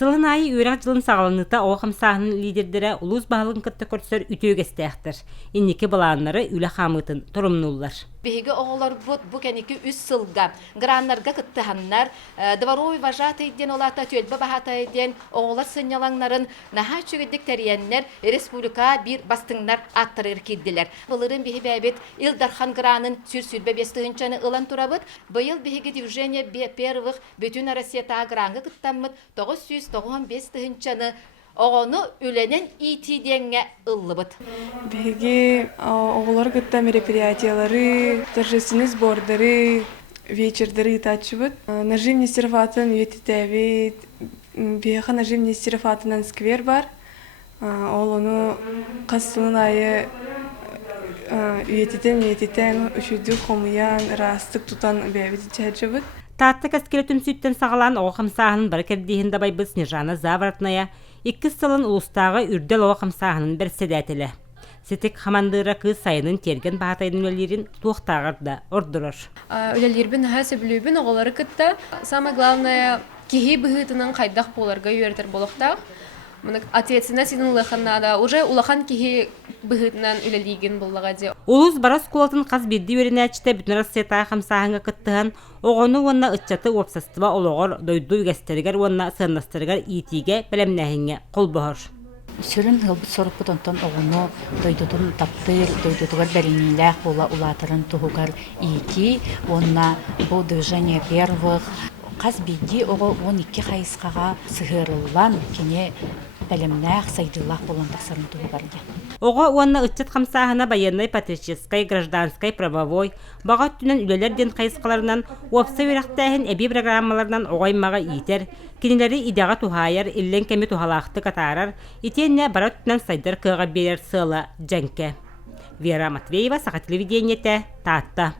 Сылын айы үйрак жылын сағалыныта оғым сағының лидердері улус бағылын кытты көрсөр ütөөгестээхтер. Инники балааннары үлі қамытын тұрымнулар. Биһиги оголор бу кеники 3 сылга граннарга кыттыханнар дворовой вожатый ден олата төлбө бахатай ден оголор сынялаңнарын наха чүгедик терьеннер республика бир бастыңнар аттырыр киддилер. Былырын биһи бәбит Илдархан гранын сүрсүрбе бестыгынчаны ылан турабыт. Быйыл биһиги движение первых бүтүн Россия гранга кыттаммыт 995 тыгынчаны оғону үленен итиденге ыллыбыт. Биги оғылар кытта мероприятиялары, торжественный сбордары, вечердары тачыбыт. Нажим Нестерфатын үетитәбит, биха Нажим Нестерфатынан сквер бар. Ол оны қастылын айы үетитен үшүдү қомуян растык тутан бәбит чәчыбыт. Татты кәскелетім сүттен сағалан оғым сағының бір кәрдейін дабайбы Снежана Завратная 2 сылын улустағы үрдел оғым сағының бір седәтілі. Сетек хамандыра кыз сайының терген бағатайдың өлерін туықтағырда ордырыр. Өлелербін әсі білубін оғылары күтті. Самое главное, кихи бұғытының қайдақ боларға үйертер болықтақ. Ответственна сенің ұлақанада уже ұлақан кихи бұғытынан өлелеген болыға де. Улус барас кулатын қаз бірді өріне әчті бүтін Россия қамсағыңа күттіған, оғыны онна ұтчаты опсастыва олығыр дойду үгестергер онна сырнастыргар итиге бәлемнәхіңе қол бұғыр. Сүрін ғылбыт сорықпыт онтан оғыны дойдудun таптыр, дойдудугар бәлініләқ бола улатырын тұғығар ити, онна бұл движение первых. Қаз бейді оғы 12 қайысқаға сығырылан кене бәлемнәқ сайдылақ болан тақсарын тұғығарды. Оға онна ұтчат қамсағына баянной патриотической, гражданской, правовой, бағат түнен үлелерден қайысқаларынан, опса өріқтәхін әбей программаларынан оғаймаға етер, кенелері идеға тухайыр, иллен кәме тухалақты қатарар, етенне барат түнен сайдар кыға берер сылы жәнке. Вера Матвеева, Сақа телевидениеті, Татта.